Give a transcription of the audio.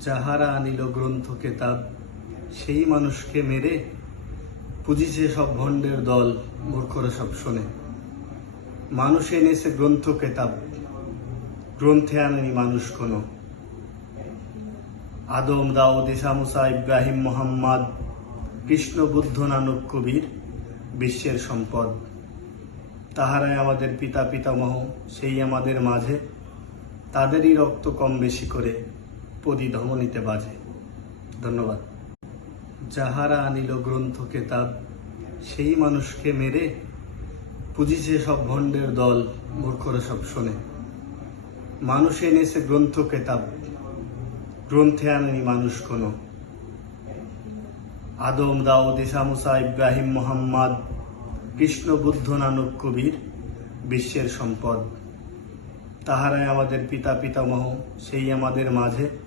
যাহারা আনিল গ্রন্থ কেতাব, সেই মানুষকে মেরে পুজিছে সব ভণ্ডের দল, মূর্খরা সব শোনে। মানুষ এনেছে গ্রন্থ কেতাব, গ্রন্থে আনেনি মানুষ কোনো। আদম, দাউদ, ঈসা, মুসা, ইব্রাহিম, মোহাম্মদ, কৃষ্ণ, বুদ্ধ, নানক, কবির বিশ্বের সম্পদ। তাহারাই আমাদের পিতা পিতামহ, সেই আমাদের মাঝে। তাদেরই রক্ত কম বেশি করে পদি ধমনীতে বাজে। ধন্যবাদ। যাহারা আনিল গ্রন্থ কেতাব, সেই মানুষকে মেরে পুজিছে সব ভণ্ডের দল, মূর্খরা সব শোনে। মানুষ এনেছে গ্রন্থ কেতাব, গ্রন্থে আনেনি মানুষ কোনো। আদম, দাউদ, ঈসা, মুসা, ইব্রাহিম, মোহাম্মদ, কৃষ্ণ, বুদ্ধ, নানক, কবির বিশ্বের সম্পদ। তাহারাই আমাদের পিতা পিতামহ, সেই আমাদের মাঝে।